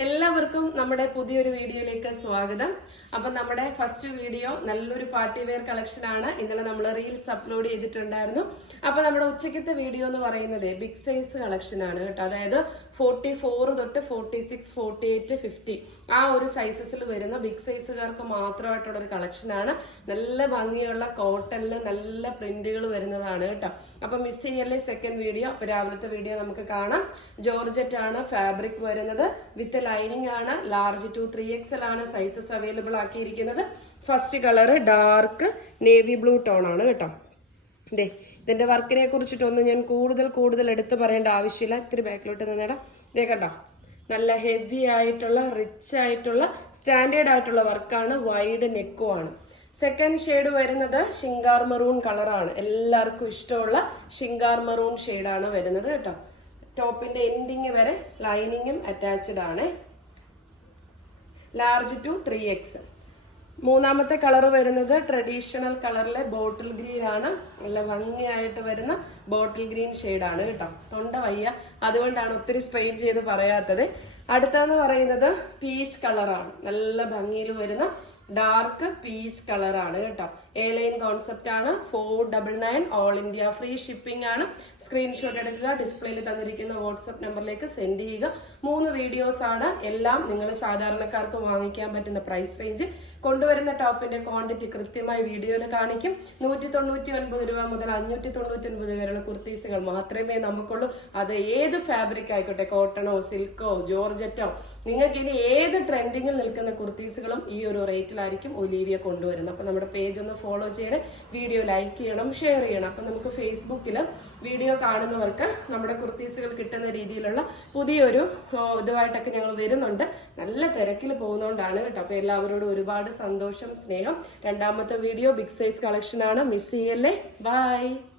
എല്ലാവർക്കും നമ്മുടെ പുതിയൊരു വീഡിയോയിലേക്ക് സ്വാഗതം. അപ്പൊ നമ്മുടെ ഫസ്റ്റ് വീഡിയോ നല്ലൊരു പാർട്ടി വെയർ കളക്ഷൻ ആണ്. ഇന്നലെ നമ്മൾ റീൽസ് അപ്ലോഡ് ചെയ്തിട്ടുണ്ടായിരുന്നു. അപ്പൊ നമ്മുടെ ഉച്ചക്കത്തെ വീഡിയോ എന്ന് പറയുന്നത് ബിഗ് സൈസ് കളക്ഷൻ ആണ് കേട്ടോ. അതായത് ഫോർട്ടി ഫോർ തൊട്ട് forty six forty eight fifty ആ ഒരു സൈസസിൽ വരുന്ന ബിഗ് സൈസുകാർക്ക് മാത്രമായിട്ടുള്ള ഒരു കളക്ഷൻ ആണ്. നല്ല ഭംഗിയുള്ള കോട്ടണിൽ നല്ല പ്രിന്റുകൾ വരുന്നതാണ് കേട്ടോ. അപ്പൊ മിസ് ചെയ്യല്ലേ സെക്കൻഡ് വീഡിയോ അപ്പൊ രാവിലത്തെ വീഡിയോ നമുക്ക് കാണാം. ജോർജറ്റ് ആണ് ഫാബ്രിക് വരുന്നത്. വിത്ത് ലൈനിങ് ആണ്. ലാർജ് ടു ത്രീ എക്സൽ ആണ് sizes available ആക്കിയിരിക്കുന്നത്. First colour dark navy blue tone ആണ് കേട്ടോ. ദേ ഇതിന്റെ വർക്കിനെ കുറിച്ചിട്ടൊന്നും ഞാൻ കൂടുതൽ കൂടുതൽ എടുത്തു പറയേണ്ട ആവശ്യമില്ല. ഇത്തിരി ബാക്കിലോട്ട് നിന്നേടാം ഇതേ കണ്ടോ? നല്ല ഹെവി ആയിട്ടുള്ള റിച്ച് ആയിട്ടുള്ള സ്റ്റാൻഡേർഡ് ആയിട്ടുള്ള വർക്കാണ്. വൈഡ് നെക്കും ആണ്. സെക്കൻഡ് ഷെയ്ഡ് വരുന്നത് ഷിങ്കാർ മെറൂൺ കളറാണ് എല്ലാവർക്കും ഇഷ്ടമുള്ള ഷിങ്കാർ മെറൂൺ ഷെയ്ഡാണ് വരുന്നത് കേട്ടോ. ടോപ്പിന്റെ എൻഡിങ് വരെ ലൈനിങ്ങും അറ്റാച്ച്ഡ് ആണ്. ലാർജ് ടു ത്രീ എക്സ് മൂന്നാമത്തെ കളർ വരുന്നത് ട്രഡീഷണൽ കളറിലെ ബോട്ടിൽ ഗ്രീൻ ആണ്. നല്ല ഭംഗിയായിട്ട് വരുന്ന ബോട്ടിൽ ഗ്രീൻ ആണ് കേട്ടോ. തൊണ്ട വയ്യ. അതുകൊണ്ടാണ് ഒത്തിരി സ്ട്രെയിൻ ചെയ്ത് പറയാത്തത്. അടുത്തെന്ന് പറയുന്നത് പീച്ച് കളറാണ് നല്ല ഭംഗിയിൽ വരുന്ന ഡാർക്ക് പീച്ച് കളറാണ് കേട്ടോ. എ ലൈൻ കോൺസെപ്റ്റ് ആണ്. Four double nine all India free shipping ആണ്. സ്ക്രീൻഷോട്ട് എടുക്കുക ഡിസ്പ്ലേയിൽ തന്നിരിക്കുന്ന വാട്സപ്പ് നമ്പറിലേക്ക് സെൻഡ് ചെയ്യുക. മൂന്ന് വീഡിയോസ് ആണ്. എല്ലാം നിങ്ങൾ സാധാരണക്കാർക്ക് വാങ്ങിക്കാൻ പറ്റുന്ന പ്രൈസ് റേഞ്ച് കൊണ്ടുവരുന്ന ടോപ്പിന്റെ ക്വാണ്ടിറ്റി കൃത്യമായി വീഡിയോയിൽ കാണിക്കും. നൂറ്റി തൊണ്ണൂറ്റി ഒൻപത് രൂപ മുതൽ അഞ്ഞൂറ്റി തൊണ്ണൂറ്റി ഒൻപത് വരെയുള്ള കുർത്തീസുകൾ മാത്രമേ നമുക്കുള്ളൂ. അത് ഏത് ഫാബ്രിക് ആയിക്കോട്ടെ കോട്ടണോ സിൽക്കോ ജോർജറ്റോ നിങ്ങൾക്ക് ഇനി ഏത് ട്രെൻഡിങ്ങിൽ നിൽക്കുന്ന കുർത്തീസുകളും ഈ ഒരു റേറ്റിലായിരിക്കും ഒലീവിയ കൊണ്ടുവരുന്നത്. അപ്പോൾ നമ്മുടെ പേജ് ഒന്ന് ഫോളോ ചെയ്യണം. വീഡിയോ ലൈക്ക് ചെയ്യണം ഷെയർ ചെയ്യണം. അപ്പോൾ നമുക്ക് ഫേസ്ബുക്കിൽ വീഡിയോ കാണുന്നവർക്ക് നമ്മുടെ കുർത്തീസുകൾ കിട്ടുന്ന രീതിയിലുള്ള പുതിയൊരു ഇതുമായിട്ടൊക്കെ ഞങ്ങൾ വരുന്നുണ്ട്. നല്ല തിരക്കിൽ പോകുന്നതുകൊണ്ടാണ് കേട്ടോ. അപ്പൊ എല്ലാവരോടും ഒരുപാട് സന്തോഷം സ്നേഹം. രണ്ടാമത്തെ വീഡിയോ ബിഗ് സൈസ് കളക്ഷൻ ആണ്. മിസ് ചെയ്യല്ലേ? ബൈ